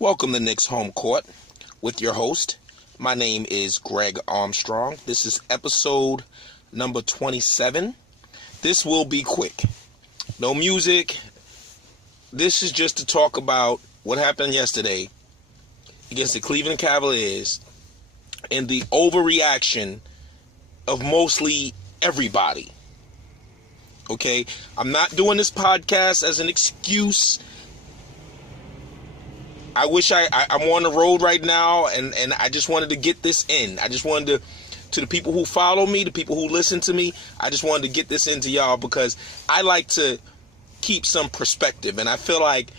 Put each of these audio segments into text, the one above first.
Welcome to Knicks Home Court with your host. My name is Greg Armstrong. This is episode number 27. This will be quick. No music. This is just to talk about what happened yesterday against the Cleveland Cavaliers and the overreaction of mostly everybody. Okay? I'm not doing this podcast as an excuse. I wish I'm on the road right now, and I just wanted to get this in. I just wanted to the people who follow me, the people who listen to me, I just wanted to get this into y'all because I like to keep some perspective. And I feel like,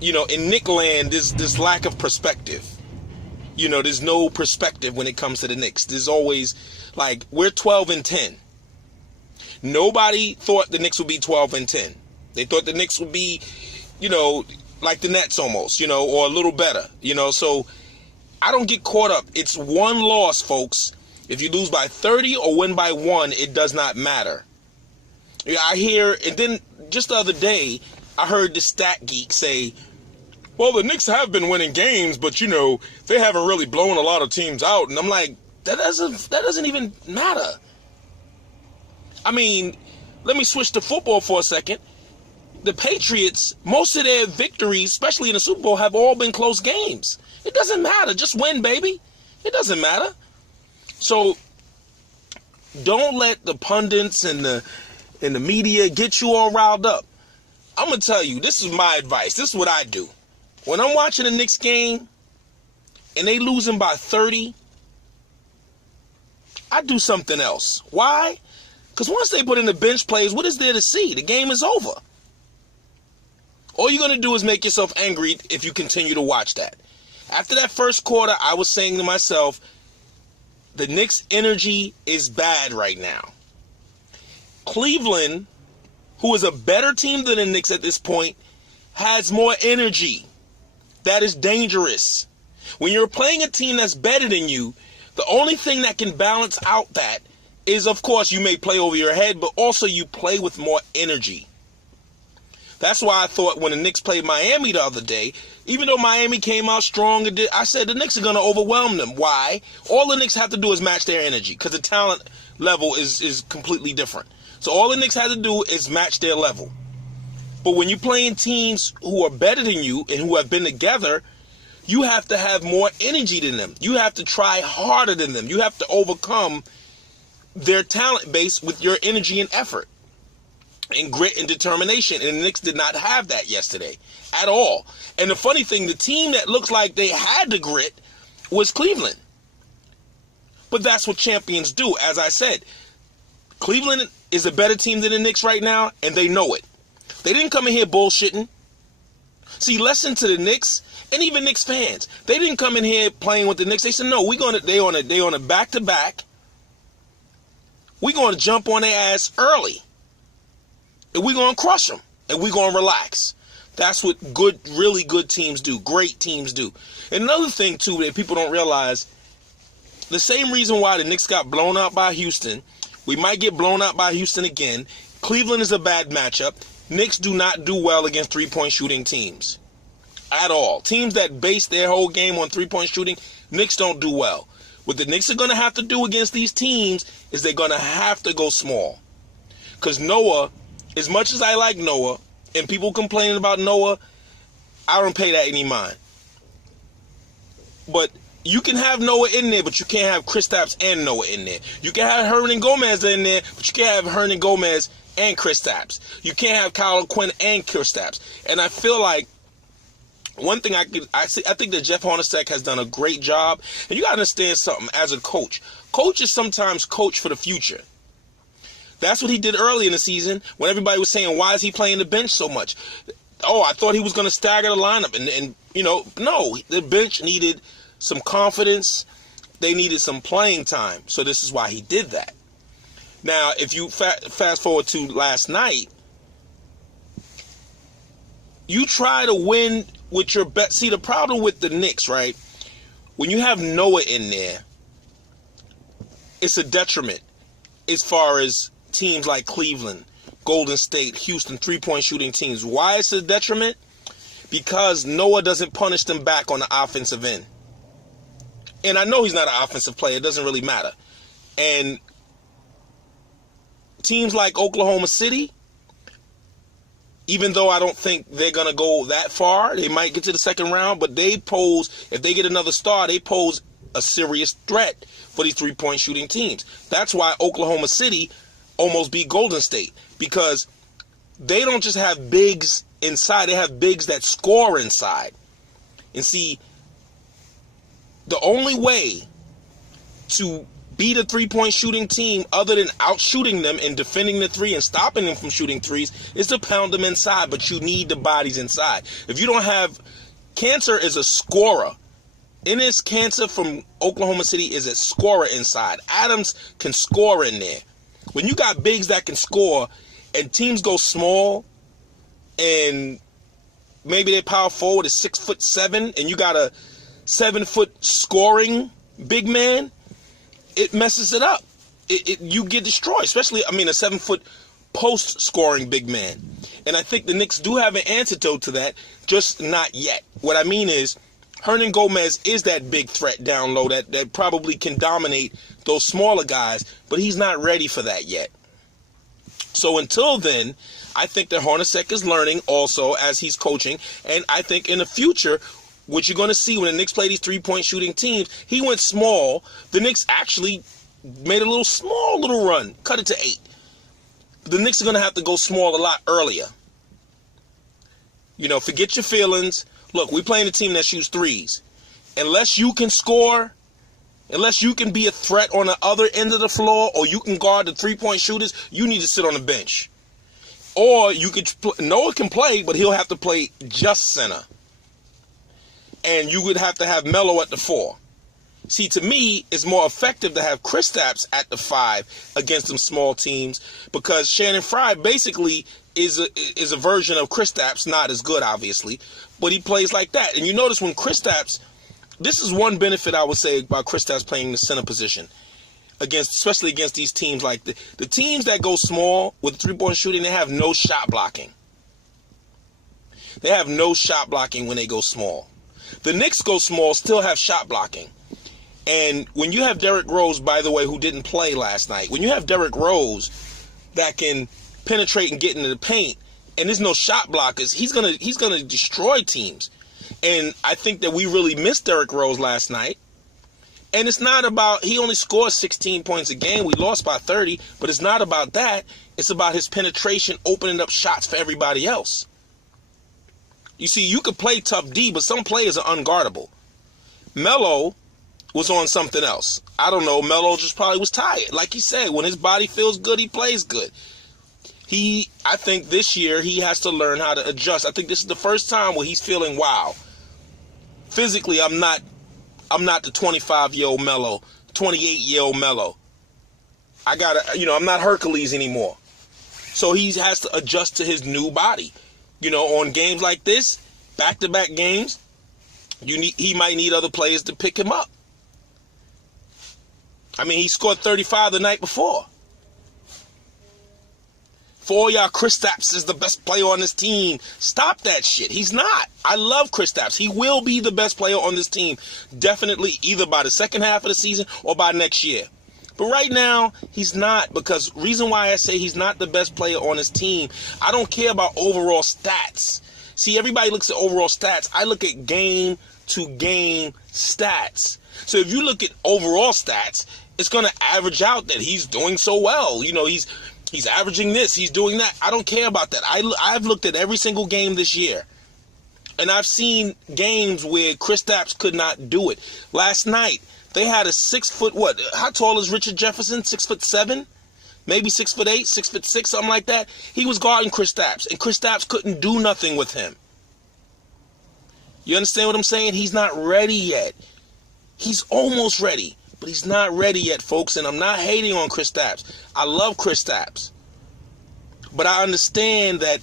in Knick land, there's this lack of perspective. There's no perspective when it comes to the Knicks. There's always, we're 12-10. Nobody thought the Knicks would be 12-10. They thought the Knicks would be, like the Nets almost, or a little better, so I don't get caught up. It's one loss, folks. If you lose by 30 or win by 1, it does not matter. I hear, and then just the other day, I heard the stat geek say, well, the Knicks have been winning games, but, they haven't really blown a lot of teams out. And I'm like, that doesn't even matter. I mean, let me switch to football for a second. The Patriots, most of their victories, especially in the Super Bowl, have all been close games. It doesn't matter. Just win, baby. It doesn't matter. So don't let the pundits and the media get you all riled up. I'm going to tell you, this is my advice. This is what I do. When I'm watching a Knicks game and they losing by 30, I do something else. Why? Because once they put in the bench plays, what is there to see? The game is over. All you're going to do is make yourself angry if you continue to watch that. After that first quarter, I was saying to myself, the Knicks' energy is bad right now. Cleveland, who is a better team than the Knicks at this point, has more energy. That is dangerous. When you're playing a team that's better than you, the only thing that can balance out that is, of course, you may play over your head, but also you play with more energy. That's why I thought when the Knicks played Miami the other day, even though Miami came out strong, I said the Knicks are going to overwhelm them. Why? All the Knicks have to do is match their energy because the talent level is completely different. So all the Knicks have to do is match their level. But when you're playing teams who are better than you and who have been together, you have to have more energy than them. You have to try harder than them. You have to overcome their talent base with your energy and effort. And grit and determination. And the Knicks did not have that yesterday at all. And the funny thing, the team that looks like they had the grit was Cleveland. But that's what champions do. As I said, Cleveland is a better team than the Knicks right now, and they know it. They didn't come in here bullshitting. See, listen to the Knicks and even Knicks fans. They didn't come in here playing with the Knicks. They said, no, they on a back-to-back. We're going to jump on their ass early. And we're going to crush them. And we're going to relax. That's what really good teams do. Great teams do. And another thing, too, that people don't realize, the same reason why the Knicks got blown out by Houston, we might get blown out by Houston again. Cleveland is a bad matchup. Knicks do not do well against three-point shooting teams. At all. Teams that base their whole game on three-point shooting, Knicks don't do well. What the Knicks are going to have to do against these teams is they're going to have to go small. Because Noah, as much as I like Noah, and people complaining about Noah, I don't pay that any mind. But you can have Noah in there, but you can't have Kristaps and Noah in there. You can have Hernan Gomez in there, but you can't have Hernan Gomez and Kristaps. You can't have Kyle Quinn and Kristaps. And I feel like one thing I think that Jeff Hornacek has done a great job. And you got to understand something as a coach. Coaches sometimes coach for the future. That's what he did early in the season when everybody was saying, why is he playing the bench so much? Oh, I thought he was going to stagger the lineup. And no, the bench needed some confidence. They needed some playing time. So this is why he did that. Now, if you fast forward to last night, you try to win with your best. See, the problem with the Knicks, right? When you have Noah in there, it's a detriment as far as teams like Cleveland, Golden State, Houston, three-point shooting teams. Why is it a detriment? because Noah doesn't punish them back on the offensive end. And I know he's not an offensive player. It doesn't really matter. And teams like Oklahoma City, even though I don't think they're going to go that far, they might get to the second round, but they pose, if they get another star, they pose a serious threat for these three-point shooting teams. That's why Oklahoma City almost beat Golden State, because they don't just have bigs inside, they have bigs that score inside. And see, the only way to beat a three-point shooting team other than out-shooting them and defending the three and stopping them from shooting threes is to pound them inside, but you need the bodies inside. If you don't have... Cancer is a scorer. Enes Kanter from Oklahoma City is a scorer inside. Adams can score in there. When you got bigs that can score and teams go small and maybe their power forward is 6'7" and you got a 7-foot scoring big man, it messes it up. You get destroyed, especially, a 7-foot post scoring big man. And I think the Knicks do have an antidote to that, just not yet. What I mean is, Hernan Gomez is that big threat down low that probably can dominate those smaller guys, but he's not ready for that yet. So until then, I think that Hornacek is learning also as he's coaching, and I think in the future, what you're going to see when the Knicks play these three-point shooting teams, he went small. The Knicks actually made a small little run, cut it to 8. The Knicks are going to have to go small a lot earlier. Forget your feelings. Look, we're playing a team that shoots threes. Unless you can score, unless you can be a threat on the other end of the floor, or you can guard the three-point shooters, you need to sit on the bench. Or Noah can play, but he'll have to play just center. And you would have to have Melo at the 4. See, to me, it's more effective to have Kristaps at the 5 against them small teams, because Shannon Fry basically is a version of Kristaps, not as good, obviously, but he plays like that. And you notice when Kristaps, this is one benefit I would say about Kristaps playing the center position, especially against these teams like the teams that go small with three-point shooting, they have no shot blocking. They have no shot blocking when they go small. The Knicks go small, still have shot blocking. And when you have Derrick Rose, by the way, who didn't play last night, when you have Derrick Rose that can penetrate and get into the paint, and there's no shot blockers, he's gonna destroy teams. And I think that we really missed Derrick Rose last night. And it's not about, he only scores 16 points a game. We lost by 30, but it's not about that. It's about his penetration, opening up shots for everybody else. You see, you could play tough D, but some players are unguardable. Melo was on something else. I don't know. Melo just probably was tired. Like he said, when his body feels good, he plays good. I think this year he has to learn how to adjust. I think this is the first time where he's feeling, wow, physically I'm not the 25-year-old Melo, 28-year-old Melo. I'm not Hercules anymore. So he has to adjust to his new body. On games like this, back-to-back games, he might need other players to pick him up. He scored 35 the night before. For all y'all, Kristaps is the best player on this team. Stop that shit. He's not. I love Kristaps. He will be the best player on this team. Definitely either by the second half of the season or by next year. But right now, he's not, because reason why I say he's not the best player on his team, I don't care about overall stats. See, everybody looks at overall stats. I look at game-to-game stats. So if you look at overall stats, it's going to average out that he's doing so well. He's averaging this, he's doing that. I don't care about that. I've looked at every single game this year. And I've seen games where Kristaps could not do it. Last night, they had a 6-foot, how tall is Richard Jefferson? 6'7"? Maybe 6'8", 6'6", something like that. He was guarding Kristaps, and Kristaps couldn't do nothing with him. You understand what I'm saying? He's not ready yet. He's almost ready. But he's not ready yet, folks, and I'm not hating on Kristaps. I love Kristaps. But I understand that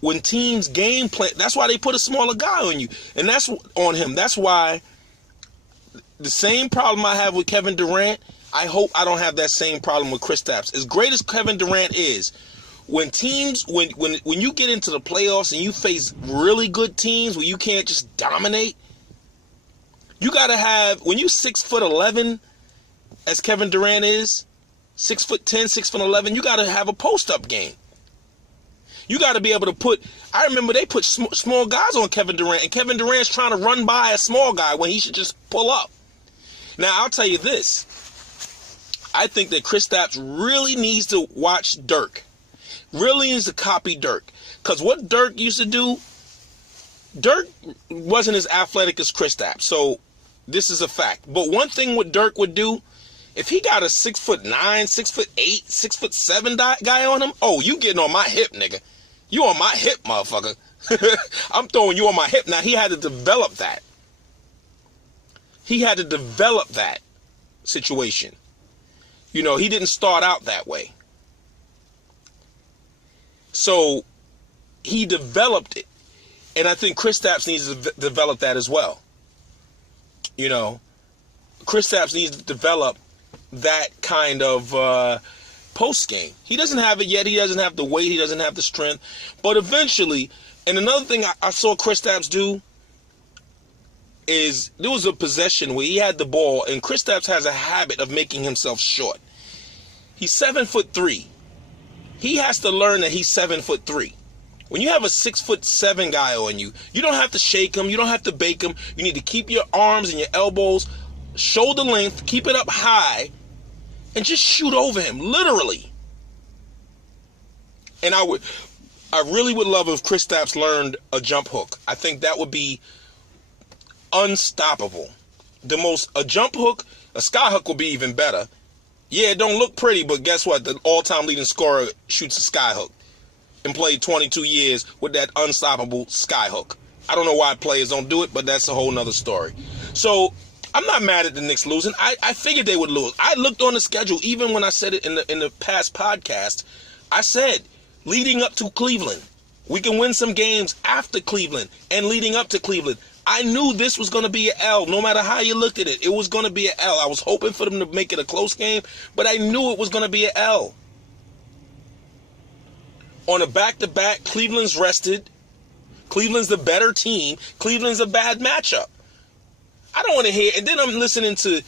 when teams game plan, that's why they put a smaller guy on you. And that's on him. That's why the same problem I have with Kevin Durant, I hope I don't have that same problem with Kristaps. As great as Kevin Durant is, when you get into the playoffs and you face really good teams where you can't just dominate, you got to have, when you 6'11", as Kevin Durant is, 6'10", 6'11", you got to have a post-up game. You got to be able to put, I remember they put small guys on Kevin Durant, and Kevin Durant's trying to run by a small guy when he should just pull up. Now, I'll tell you this. I think that Kristaps really needs to watch Dirk. Really needs to copy Dirk. Because what Dirk used to do, Dirk wasn't as athletic as Kristaps. So, this is a fact. But one thing what Dirk would do, if he got a 6'9", 6'8", 6'7" guy on him, oh, you getting on my hip, nigga. You on my hip, motherfucker. I'm throwing you on my hip. Now, he had to develop that. He had to develop that situation. You know, he didn't start out that way. So, he developed it. And I think Kristaps needs to develop that as well. You know, Kristaps needs to develop that kind of post game. He doesn't have it yet. He doesn't have the weight. He doesn't have the strength. But eventually, and another thing I saw Kristaps do is there was a possession where he had the ball, and Kristaps has a habit of making himself short. He's 7'3". He has to learn that he's 7'3". When you have a 6'7" guy on you, you don't have to shake him. You don't have to bake him. You need to keep your arms and your elbows shoulder length, keep it up high, and just shoot over him, literally. And I really would love if Kristaps learned a jump hook. I think that would be unstoppable. A jump hook, a sky hook would be even better. Yeah, it don't look pretty, but guess what? The all-time leading scorer shoots a sky hook and played 22 years with that unstoppable sky hook. I don't know why players don't do it, but that's a whole nother story. So, I'm not mad at the Knicks losing. I figured they would lose. I looked on the schedule, even when I said it in the past podcast. I said, leading up to Cleveland, we can win some games after Cleveland and leading up to Cleveland. I knew this was going to be an L, no matter how you looked at it. It was going to be an L. I was hoping for them to make it a close game, but I knew it was going to be an L. On a back-to-back, Cleveland's rested. Cleveland's the better team. Cleveland's a bad matchup. I don't want to hear, and then I'm listening to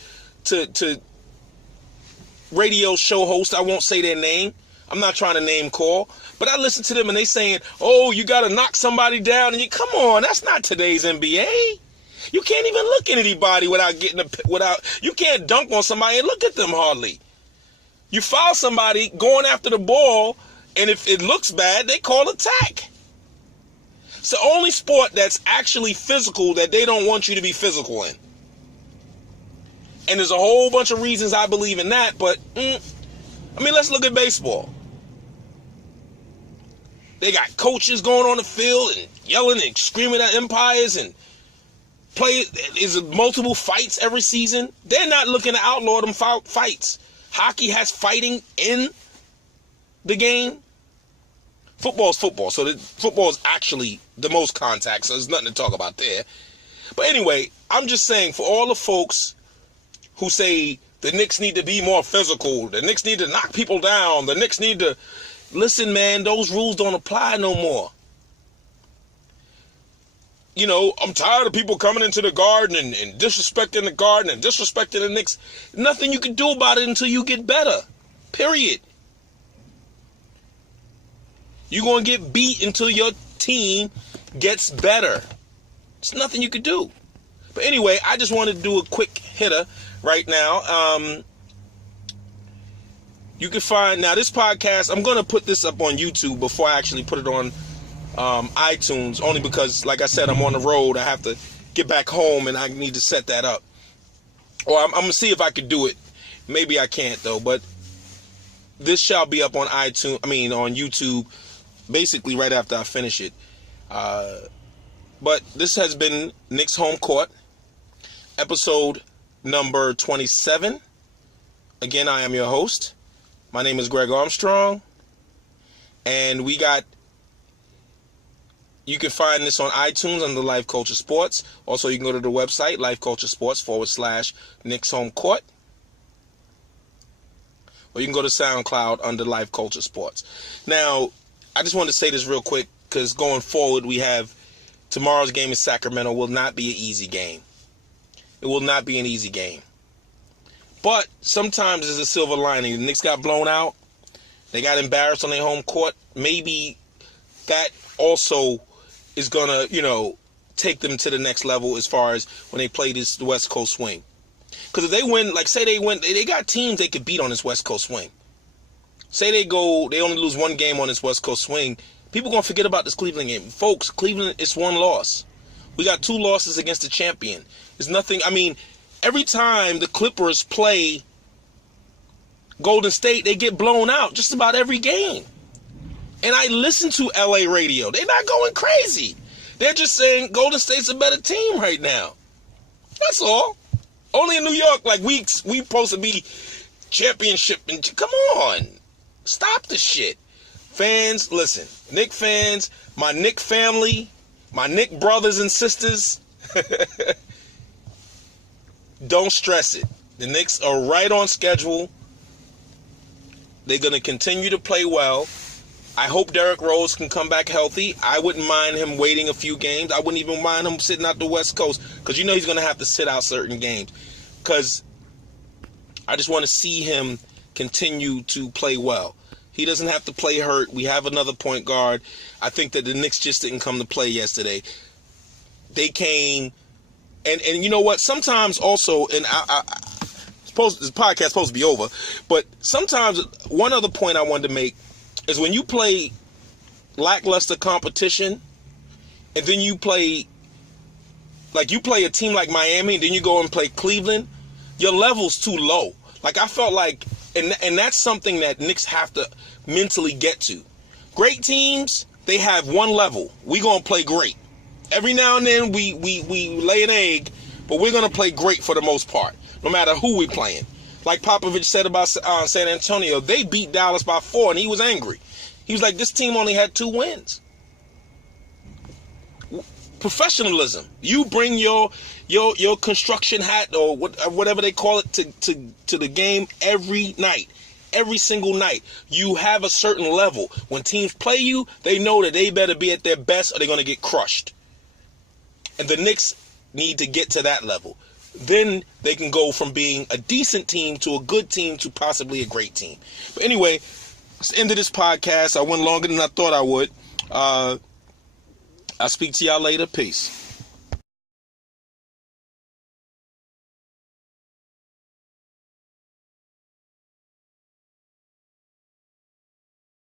radio show hosts. I won't say their name. I'm not trying to name call, but I listen to them and they saying, "Oh, you got to knock somebody down." And you come on, that's not today's NBA. You can't even look at anybody without you can't dunk on somebody and look at them hardly. You foul somebody going after the ball, and if it looks bad, they call attack. It's the only sport that's actually physical that they don't want you to be physical in. And there's a whole bunch of reasons I believe in that, but, let's look at baseball. They got coaches going on the field and yelling and screaming at umpires and is multiple fights every season. They're not looking to outlaw them fights. Hockey has fighting in the game. Football's football, so football is actually the most contact, so there's nothing to talk about there. But anyway, I'm just saying, for all the folks who say the Knicks need to be more physical, the Knicks need to knock people down, the Knicks need to... Listen, man, those rules don't apply no more. You know, I'm tired of people coming into the Garden and disrespecting the Garden and disrespecting the Knicks. Nothing you can do about it until you get better. Period. You're going to get beat until your team gets better. There's nothing you can do. But anyway, I just wanted to do a quick hitter right now. You can find, now this podcast, I'm going to put this up on YouTube before I actually put it on iTunes, only because, like I said, I'm on the road. I have to get back home and I need to set that up. Or I'm going to see if I can do it. Maybe I can't, though. But this shall be up on on YouTube, basically right after I finish it. But this has been Knicks Home Court, episode number 27. Again, I am your host. My name is Greg Armstrong. And you can find this on iTunes under Life Culture Sports. Also, you can go to the website, lifeculturesports.com/Knicks Home Court. or you can go to SoundCloud under Life Culture Sports. Now, I just want to say this real quick, because going forward, we have tomorrow's game in Sacramento will not be an easy game. It will not be an easy game. But sometimes there's a silver lining. The Knicks got blown out. They got embarrassed on their home court. Maybe that also is going to, take them to the next level as far as when they play the West Coast swing. Because if they win, like say they win, they got teams they could beat on this West Coast swing. Say they only lose one game on this West Coast swing, people going to forget about this Cleveland game. Folks, Cleveland, it's one loss. We got 2 losses against the champion. There's nothing, every time the Clippers play Golden State, they get blown out just about every game. And I listen to LA radio. They're not going crazy. They're just saying Golden State's a better team right now. That's all. Only in New York, we supposed to be championship. Come on. Stop the shit. Fans, listen. Knick fans, my Knick family, my Knick brothers and sisters, don't stress it. The Knicks are right on schedule. They're going to continue to play well. I hope Derrick Rose can come back healthy. I wouldn't mind him waiting a few games. I wouldn't even mind him sitting out the West Coast, because he's going to have to sit out certain games. Because I just want to see him continue to play well. He doesn't have to play hurt. We have another point guard. I think that the Knicks just didn't come to play yesterday. They came, and you know what? Sometimes also, and this podcast is supposed to be over, but sometimes one other point I wanted to make is when you play lackluster competition, and then you play a team like Miami, and then you go and play Cleveland, your level's too low. I felt like, and that's something that Knicks have to mentally get to. Great teams, they have one level. We gonna play great. Every now and then we lay an egg, but we're gonna play great for the most part, no matter who we playing. Like Popovich said about San Antonio, they beat Dallas by 4, and he was angry. He was like, this team only had 2 wins. Professionalism. You bring your construction hat or whatever they call it to the game every night. Every single night. You have a certain level. When teams play you, they know that they better be at their best or they're going to get crushed. And the Knicks need to get to that level. Then they can go from being a decent team to a good team to possibly a great team. But anyway, it's the end of this podcast. I went longer than I thought I would. I'll speak to y'all later. Peace.